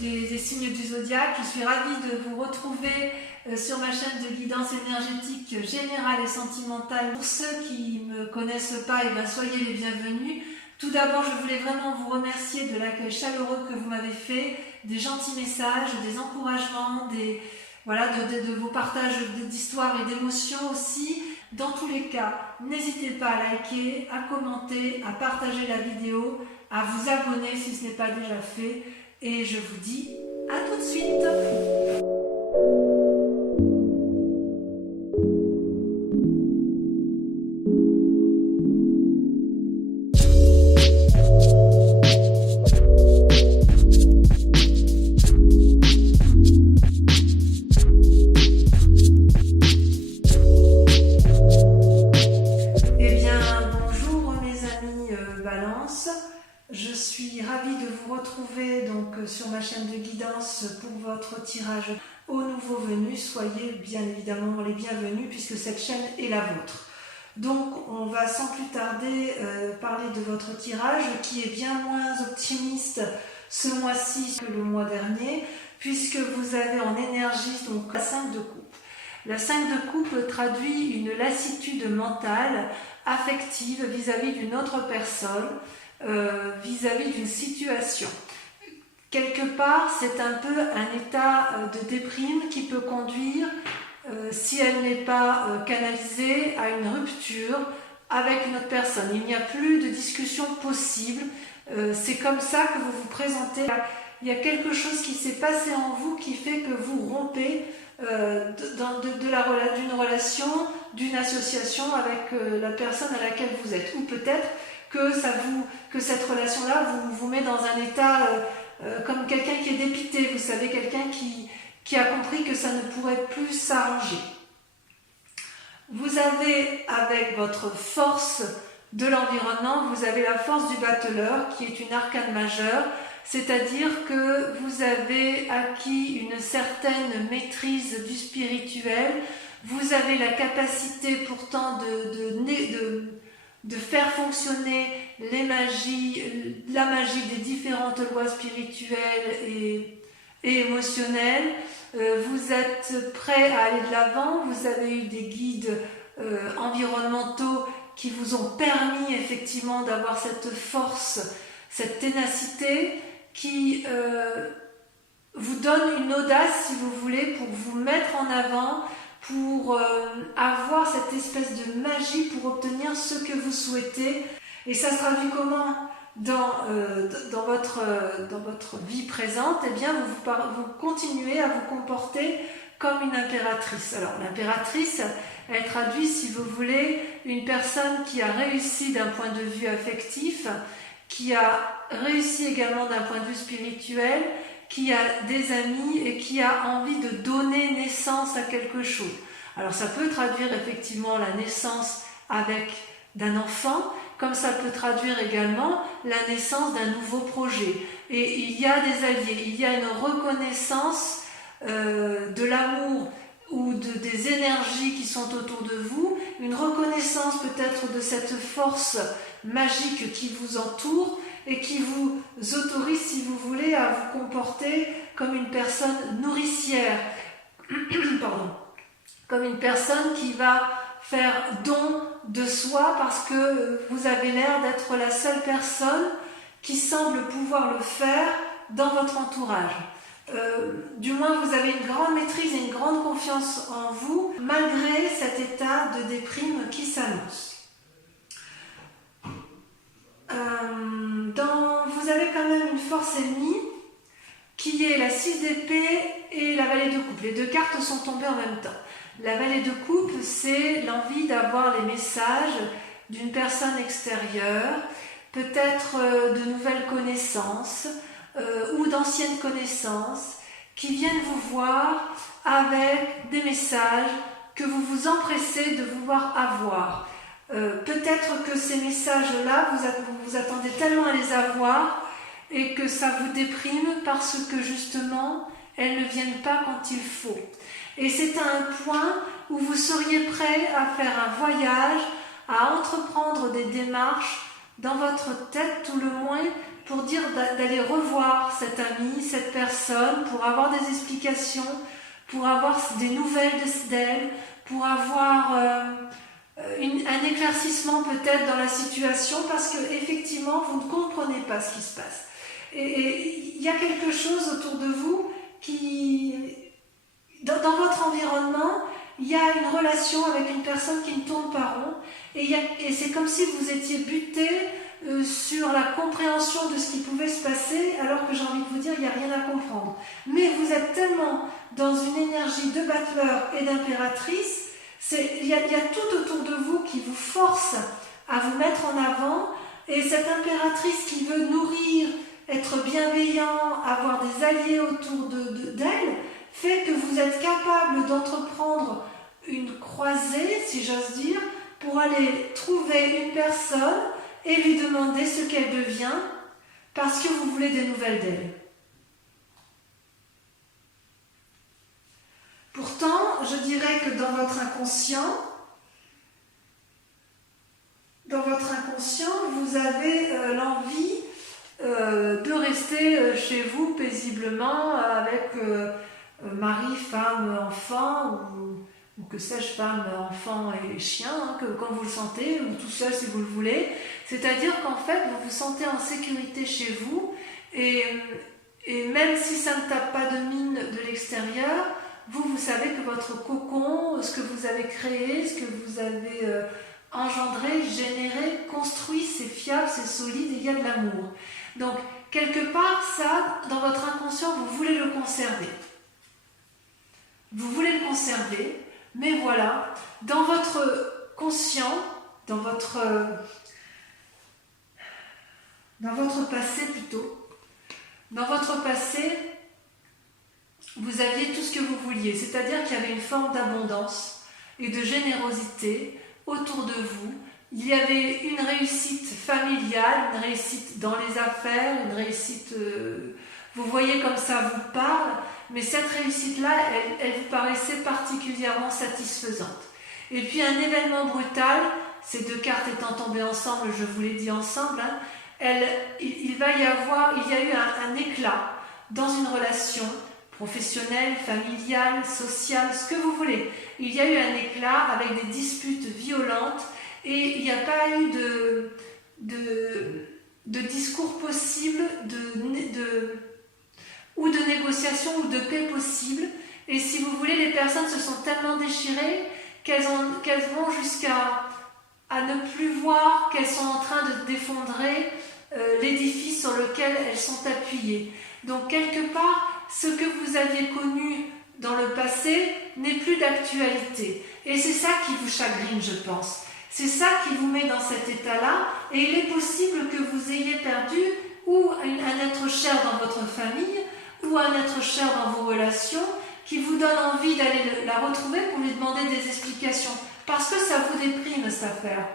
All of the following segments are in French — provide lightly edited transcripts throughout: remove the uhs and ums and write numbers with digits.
des signes du zodiaque. Je suis ravie de vous retrouver sur ma chaîne de guidance énergétique générale et sentimentale. Pour ceux qui ne me connaissent pas, soyez les bienvenus. Tout d'abord, je voulais vraiment vous remercier de l'accueil chaleureux que vous m'avez fait, des gentils messages, des encouragements, de vos partages d'histoires et d'émotions aussi. Dans tous les cas, n'hésitez pas à liker, à commenter, à partager la vidéo, à vous abonner si ce n'est pas déjà fait. Et je vous dis à tout de suite. Je suis ravie de vous retrouver sur ma chaîne de guidance pour votre tirage aux nouveaux venus. Soyez bien évidemment les bienvenus puisque cette chaîne est la vôtre. Donc on va sans plus tarder parler de votre tirage qui est bien moins optimiste ce mois-ci que le mois dernier puisque vous avez en énergie la 5 de coupe. La 5 de coupe traduit une lassitude mentale, affective vis-à-vis d'une autre personne, vis-à-vis d'une situation. Quelque part, c'est un peu un état de déprime qui peut conduire, si elle n'est pas canalisée, à une rupture avec une autre personne. Il n'y a plus de discussion possible. C'est comme ça que vous vous présentez. Il y a quelque chose qui s'est passé en vous qui fait que vous rompez d'une relation, d'une association avec la personne à laquelle vous êtes. Ou peut-être que cette relation-là vous met dans un état comme quelqu'un qui est dépité, vous savez, quelqu'un qui a compris que ça ne pourrait plus s'arranger. Vous avez, avec votre force de l'environnement, vous avez la force du battleur, qui est une arcane majeure, c'est-à-dire que vous avez acquis une certaine maîtrise du spirituel, vous avez la capacité pourtant de faire fonctionner la magie des différentes lois spirituelles et émotionnelles. Vous êtes prêt à aller de l'avant, vous avez eu des guides environnementaux qui vous ont permis effectivement d'avoir cette force, cette ténacité qui vous donne une audace, si vous voulez, pour vous mettre en avant, pour avoir cette espèce de magie pour obtenir ce que vous souhaitez. Et ça se traduit comment dans votre vie présente? Eh bien, vous continuez à vous comporter comme une impératrice. Alors, l'impératrice, elle traduit, si vous voulez, une personne qui a réussi d'un point de vue affectif, qui a réussi également d'un point de vue spirituel, qui a des amis et qui a envie de donner naissance à quelque chose. Alors ça peut traduire effectivement la naissance d'un enfant, comme ça peut traduire également la naissance d'un nouveau projet. Et il y a des alliés, il y a une reconnaissance de l'amour ou des énergies qui sont autour de vous, une reconnaissance peut-être de cette force magique qui vous entoure et qui vous autorise, si vous voulez, à vous comporter comme une personne nourricière, pardon, comme une personne qui va faire don de soi parce que vous avez l'air d'être la seule personne qui semble pouvoir le faire dans votre entourage. Du moins, vous avez une grande maîtrise et une grande confiance en vous, malgré cet état de déprime qui s'annonce. Vous avez quand même une force ennemie qui est la 6 d'épée et la vallée de coupe. Les deux cartes sont tombées en même temps. La vallée de coupe, c'est l'envie d'avoir les messages d'une personne extérieure, peut-être de nouvelles connaissances ou d'anciennes connaissances qui viennent vous voir avec des messages que vous vous empressez de vouloir avoir. Peut-être que ces messages-là, vous attendez tellement à les avoir et que ça vous déprime parce que justement, elles ne viennent pas quand il faut. Et c'est à un point où vous seriez prêt à faire un voyage, à entreprendre des démarches dans votre tête tout le moins pour dire d'aller revoir cet ami, cette personne, pour avoir des explications, pour avoir des nouvelles d'elle, pour avoir un éclaircissement peut-être dans la situation, parce que effectivement vous ne comprenez pas ce qui se passe. Et il y a quelque chose autour de vous qui, dans votre environnement, il y a une relation avec une personne qui ne tourne pas rond, et c'est comme si vous étiez buté sur la compréhension de ce qui pouvait se passer, alors que j'ai envie de vous dire, il n'y a rien à comprendre. Mais vous êtes tellement dans une énergie de battleur et d'impératrice, il y a tout autour de vous qui vous force à vous mettre en avant, et cette impératrice qui veut nourrir, être bienveillant, avoir des alliés autour d'elle, fait que vous êtes capable d'entreprendre une croisée, si j'ose dire, pour aller trouver une personne et lui demander ce qu'elle devient, parce que vous voulez des nouvelles d'elle. Pourtant, je dirais que dans votre inconscient, vous avez l'envie de rester chez vous paisiblement avec mari, femme, enfant, ou que sais-je, femme, enfant et chien, quand vous le sentez, ou tout seul si vous le voulez. C'est-à-dire qu'en fait, vous vous sentez en sécurité chez vous, et même si ça ne tape pas de mine de l'extérieur, vous savez que votre cocon, ce que vous avez créé, ce que vous avez engendré, généré, construit, c'est fiable, c'est solide, et il y a de l'amour. Donc, quelque part, ça, dans votre inconscient, vous voulez le conserver. Vous voulez le conserver, mais voilà, dans votre conscient, dans votre passé plutôt, dans votre passé, vous aviez tout ce que vous vouliez, c'est-à-dire qu'il y avait une forme d'abondance et de générosité autour de vous. Il y avait une réussite familiale, une réussite dans les affaires, une réussite, vous voyez comme ça vous parle, mais cette réussite-là, elle vous paraissait particulièrement satisfaisante. Et puis un événement brutal, ces deux cartes étant tombées ensemble, je vous l'ai dit ensemble, il y a eu un éclat dans une relation professionnelle, familiale, sociale, ce que vous voulez. Il y a eu un éclat avec des disputes violentes, et il n'y a pas eu de discours possible, ou de négociation ou de paix possible. Et si vous voulez, les personnes se sont tellement déchirées qu'elles vont jusqu'à ne plus voir qu'elles sont en train de défendrer l'édifice sur lequel elles sont appuyées. Donc quelque part, ce que vous aviez connu dans le passé n'est plus d'actualité. Et c'est ça qui vous chagrine, je pense. C'est ça qui vous met dans cet état-là, et il est possible que vous ayez perdu ou un être cher dans votre famille, ou un être cher dans vos relations, qui vous donne envie d'aller la retrouver pour lui demander des explications. Parce que ça vous déprime, cette affaire.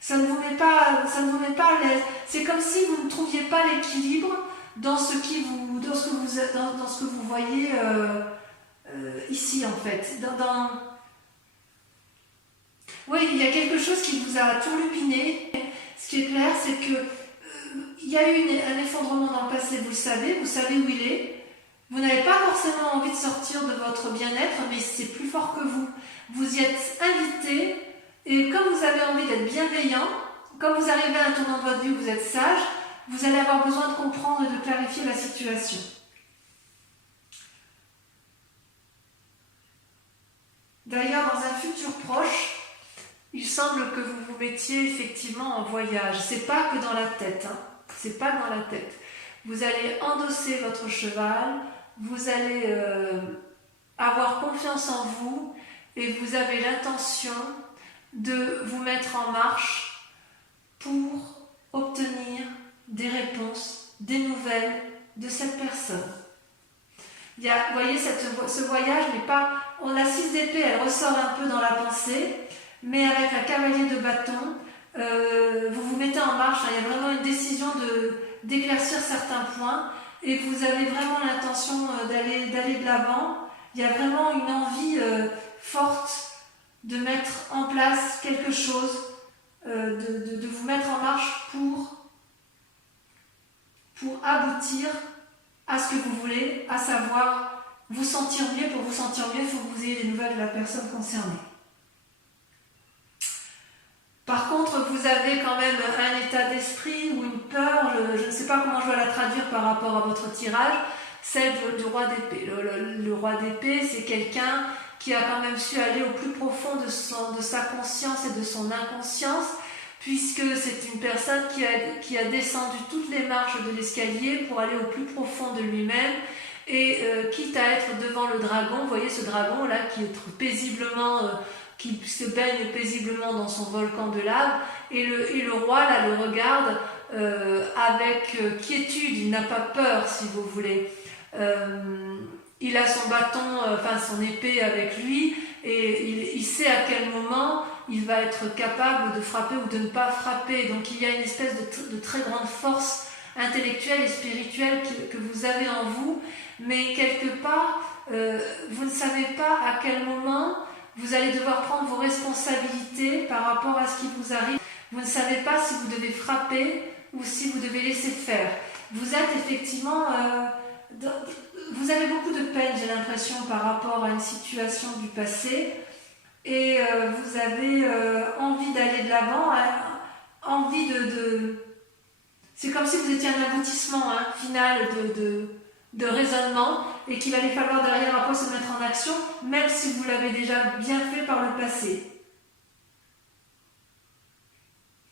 Ça ne vous met pas à l'aise. C'est comme si vous ne trouviez pas l'équilibre dans ce que vous voyez ici, en fait. Oui, il y a quelque chose qui vous a turlupiné. Ce qui est clair, c'est que il y a eu un effondrement dans le passé, vous le savez où il est. Vous n'avez pas forcément envie de sortir de votre bien-être, mais c'est plus fort que vous. Vous y êtes invité, et comme vous avez envie d'être bienveillant, comme vous arrivez à un tournant de votre vie où vous êtes sage, vous allez avoir besoin de comprendre et de clarifier la situation. D'ailleurs, dans un futur proche, il semble que vous vous mettiez effectivement en voyage. C'est pas que dans la tête, C'est pas dans la tête. Vous allez endosser votre cheval, vous allez avoir confiance en vous, et vous avez l'intention de vous mettre en marche pour obtenir des réponses, des nouvelles de cette personne. Vous voyez, ce voyage n'est pas... La 6 d'épée, elle ressort un peu dans la pensée, mais avec la cavalier de bâton, vous vous mettez en marche. Il y a vraiment une décision d'éclaircir certains points, et vous avez vraiment l'intention d'aller de l'avant. Il y a vraiment une envie forte de mettre en place quelque chose, de vous mettre en marche pour aboutir à ce que vous voulez, à savoir vous sentir mieux. Pour vous sentir mieux, il faut que vous ayez des nouvelles de la personne concernée. Par contre, vous avez quand même un état d'esprit ou une peur, je ne sais pas comment je dois la traduire par rapport à votre tirage, celle du roi d'épée. Le roi d'épée, c'est quelqu'un qui a quand même su aller au plus profond de sa conscience et de son inconscience, puisque c'est une personne qui a descendu toutes les marches de l'escalier pour aller au plus profond de lui-même, et quitte à être devant le dragon, vous voyez ce dragon là qui est paisiblement... qui se baigne paisiblement dans son volcan de lave, et le roi là le regarde avec quiétude, il n'a pas peur si vous voulez. Il a son bâton, son épée avec lui, et il sait à quel moment il va être capable de frapper ou de ne pas frapper. Donc il y a une espèce de très grande force intellectuelle et spirituelle que vous avez en vous, mais quelque part, vous ne savez pas à quel moment vous allez devoir prendre vos responsabilités par rapport à ce qui vous arrive. Vous ne savez pas si vous devez frapper ou si vous devez laisser faire. Vous êtes effectivement... vous avez beaucoup de peine, j'ai l'impression, par rapport à une situation du passé. Et vous avez envie d'aller de l'avant, envie de... C'est comme si vous étiez un aboutissement final de raisonnement, et qu'il allait falloir derrière après se mettre en action, même si vous l'avez déjà bien fait par le passé.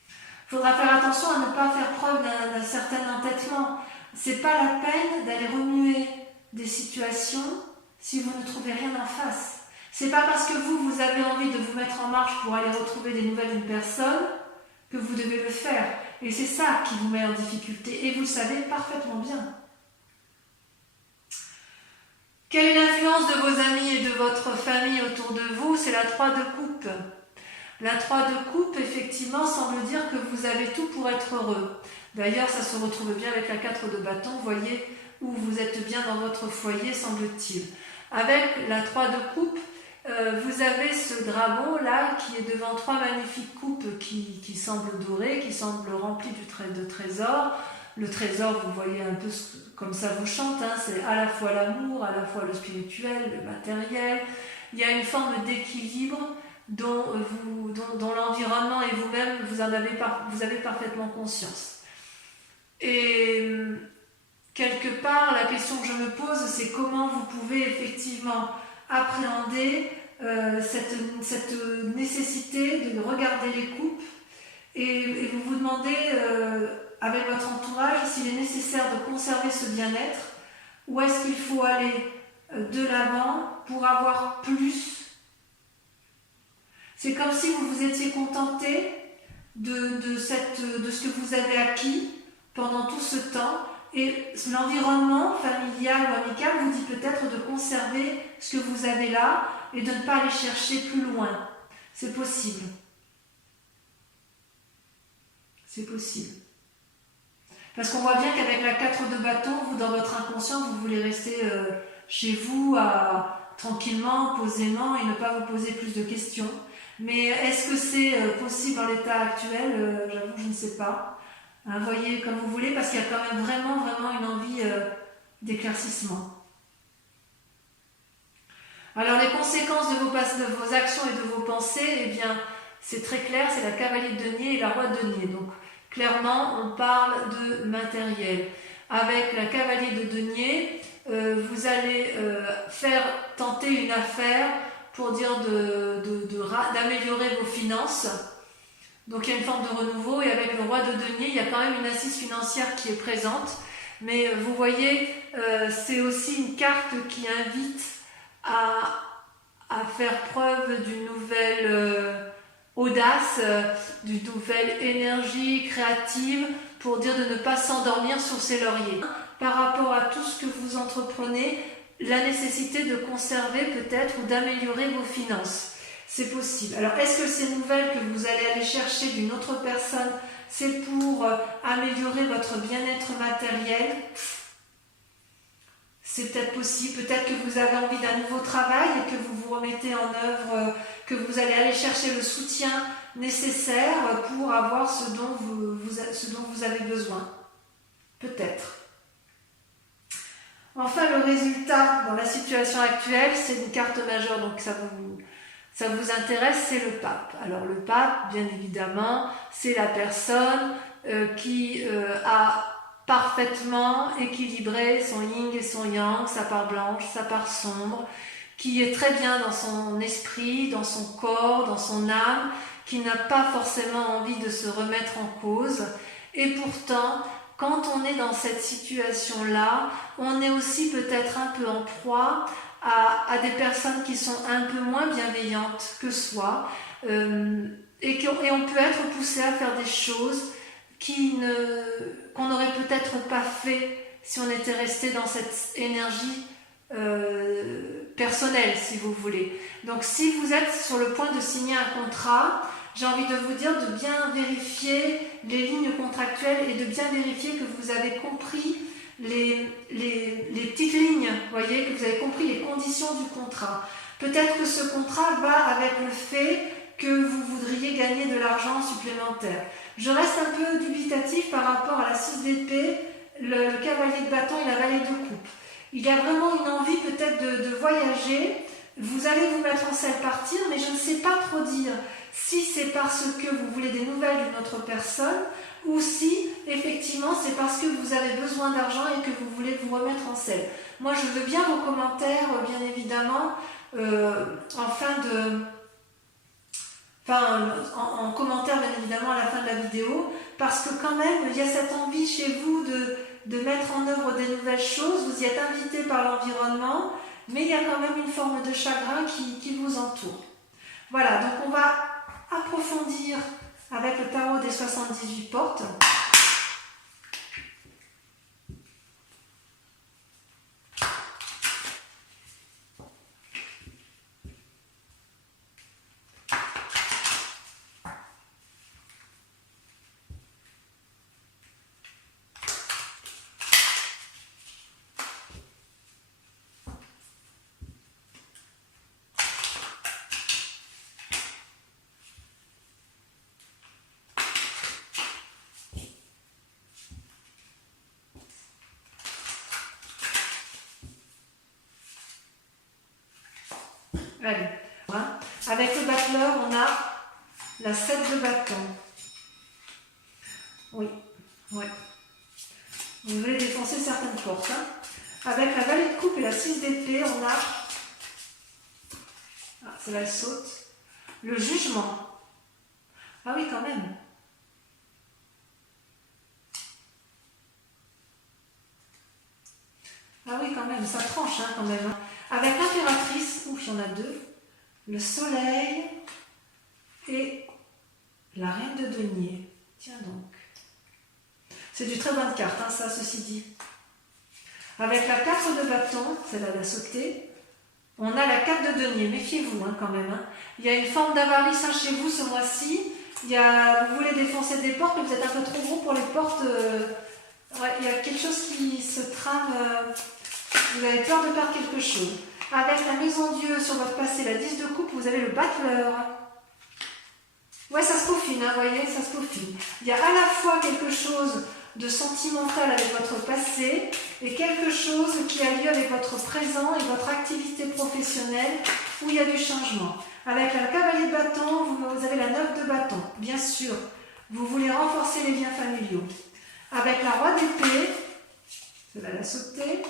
Il faudra faire attention à ne pas faire preuve d'un certain entêtement. C'est pas la peine d'aller remuer des situations si vous ne trouvez rien en face. C'est pas parce que vous avez envie de vous mettre en marche pour aller retrouver des nouvelles d'une personne que vous devez le faire. Et c'est ça qui vous met en difficulté, et vous le savez parfaitement bien. Quelle est l'influence de vos amis et de votre famille autour de vous? C'est la 3 de coupe. La 3 de coupe, effectivement, semble dire que vous avez tout pour être heureux. D'ailleurs, ça se retrouve bien avec la 4 de bâton, vous voyez, où vous êtes bien dans votre foyer, semble-t-il. Avec la 3 de coupe, vous avez ce dragon-là qui est devant 3 magnifiques coupes qui semblent dorées, qui semblent remplies de trésors. Le trésor, vous voyez un peu comme ça vous chante, c'est à la fois l'amour, à la fois le spirituel, le matériel. Il y a une forme d'équilibre dont l'environnement et vous-même, vous avez parfaitement conscience. Et quelque part, la question que je me pose, c'est comment vous pouvez effectivement appréhender cette nécessité de regarder les coupes, et vous vous demandez... avec votre entourage, s'il est nécessaire de conserver ce bien-être, ou est-ce qu'il faut aller de l'avant pour avoir plus? C'est comme si vous vous étiez contenté de ce que vous avez acquis pendant tout ce temps, et l'environnement familial ou amical vous dit peut-être de conserver ce que vous avez là et de ne pas aller chercher plus loin. C'est possible. C'est possible. Parce qu'on voit bien qu'avec la 4 de bâton, vous, dans votre inconscient, vous voulez rester chez vous, tranquillement, posément, et ne pas vous poser plus de questions. Mais est-ce que c'est possible dans l'état actuel? J'avoue, je ne sais pas. Voyez comme vous voulez, parce qu'il y a quand même vraiment une envie d'éclaircissement. Alors, les conséquences de vos actions et de vos pensées, eh bien, c'est très clair, c'est la cavalier de denier et la roi de denier. Donc, clairement, on parle de matériel. Avec la cavalier de denier, vous allez faire tenter une affaire pour dire d'améliorer vos finances. Donc il y a une forme de renouveau, et avec le roi de denier, il y a quand même une assise financière qui est présente. Mais vous voyez, c'est aussi une carte qui invite à faire preuve d'une nouvelle... audace, d'une nouvelle énergie créative, pour dire de ne pas s'endormir sur ses lauriers. Par rapport à tout ce que vous entreprenez, la nécessité de conserver peut-être ou d'améliorer vos finances. C'est possible. Alors, est-ce que ces nouvelles que vous allez aller chercher d'une autre personne, c'est pour améliorer votre bien-être matériel? C'est peut-être possible. Peut-être que vous avez envie d'un nouveau travail et que vous vous remettez en œuvre, que vous allez aller chercher le soutien nécessaire pour avoir ce dont vous avez besoin. Peut-être. résultat dans la situation actuelle, c'est une carte majeure, donc ça vous intéresse, c'est le pape. Alors le pape, bien évidemment, c'est la personne qui a parfaitement équilibré son yin et son yang, sa part blanche, sa part sombre, qui est très bien dans son esprit, dans son corps, dans son âme, qui n'a pas forcément envie de se remettre en cause. Et pourtant, quand on est dans cette situation-là, on est aussi peut-être un peu en proie à des personnes qui sont un peu moins bienveillantes que soi, et on peut être poussé à faire des choses qu'on n'aurait peut-être pas fait si on était resté dans cette énergie personnelle, si vous voulez. Donc si vous êtes sur le point de signer un contrat, j'ai envie de vous dire de bien vérifier les lignes contractuelles et de bien vérifier que vous avez compris les petites lignes, voyez, que vous avez compris les conditions du contrat. Peut-être que ce contrat va avec le fait que vous voudriez gagner de l'argent supplémentaire. Je reste un peu dubitatif par rapport à la 6 d'épée, le cavalier de bâton et la vallée de coupe. Il y a vraiment une envie peut-être de voyager. Vous allez vous mettre en selle partir, mais je ne sais pas trop dire si c'est parce que vous voulez des nouvelles d'une autre personne ou si effectivement c'est parce que vous avez besoin d'argent et que vous voulez vous remettre en selle. Moi je veux bien vos commentaires, bien évidemment, en commentaire bien évidemment à la fin de la vidéo, parce que quand même il y a cette envie chez vous de mettre en œuvre des nouvelles choses, vous y êtes invité par l'environnement, mais il y a quand même une forme de chagrin qui vous entoure. Voilà, donc on va approfondir avec le tarot des 78 portes. Allez, voilà. Avec le battleur, on a la 7 de bâton. Oui, ouais. Vous voulez défoncer certaines portes. Hein. Avec la vallée de coupe et la 6 d'épée, on a... Ah, c'est là, elle saute. Le jugement. Ah oui, quand même. Ah oui, quand même, ça tranche, hein, quand même. Hein. Avec l'impératrice, ouf, il y en a deux. Le soleil et la reine de denier. Tiens donc. C'est du très bonne carte, hein, ça, ceci dit. Avec la 4 de bâton, celle-là, elle a sauté. On a la 4 de denier, méfiez-vous hein, quand même. Hein. Il y a une forme d'avarice hein, chez vous ce mois-ci. Vous voulez défoncer des portes, mais vous êtes un peu trop gros pour les portes. Ouais, il y a quelque chose qui se trame. Vous avez peur de perdre quelque chose. Avec la maison Dieu sur votre passé, la 10 de coupe, vous avez le battleur. Ouais, ça se peaufine, hein, vous voyez, ça se peaufine. Il y a à la fois quelque chose de sentimental avec votre passé et quelque chose qui a lieu avec votre présent et votre activité professionnelle où il y a du changement. Avec la cavalier de bâton, vous avez la 9 de bâton. Bien sûr, vous voulez renforcer les liens familiaux. Avec la roi d'épée, ça va la sauter,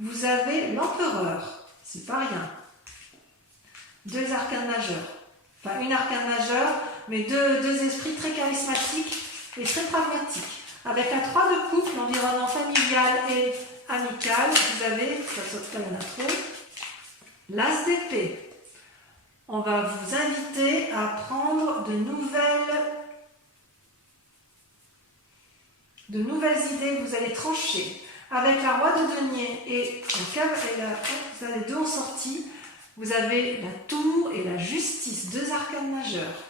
vous avez l'empereur. C'est pas rien. Deux arcanes majeurs. Enfin, une arcane majeure, mais deux esprits très charismatiques et très pragmatiques. Avec la 3 de coupe, l'environnement familial et amical, vous avez, ça saute pas, il y en a trop, l'as d'épée. On va vous inviter à prendre de nouvelles idées, vous allez trancher. Avec la roi de denier et vous avez deux en sortie, vous avez la tour et la justice, deux arcanes majeures.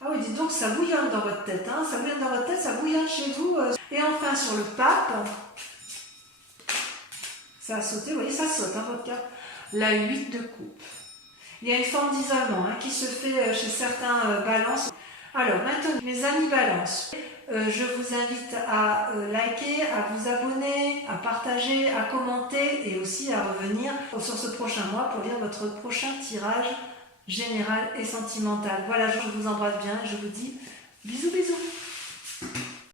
Ah oui, dites donc, ça bouillonne dans votre tête, hein, ça bouillonne dans votre tête, ça bouillonne chez vous. Et enfin, sur le pape, ça a sauté, vous voyez, ça saute, hein, votre carte. La 8 de coupe. Il y a une forme d'isolement hein, qui se fait chez certains balances. Alors maintenant, mes amis Balance, je vous invite à liker, à vous abonner, à partager, à commenter et aussi à revenir sur ce prochain mois pour lire votre prochain tirage général et sentimental. Voilà, je vous embrasse bien et je vous dis bisous bisous.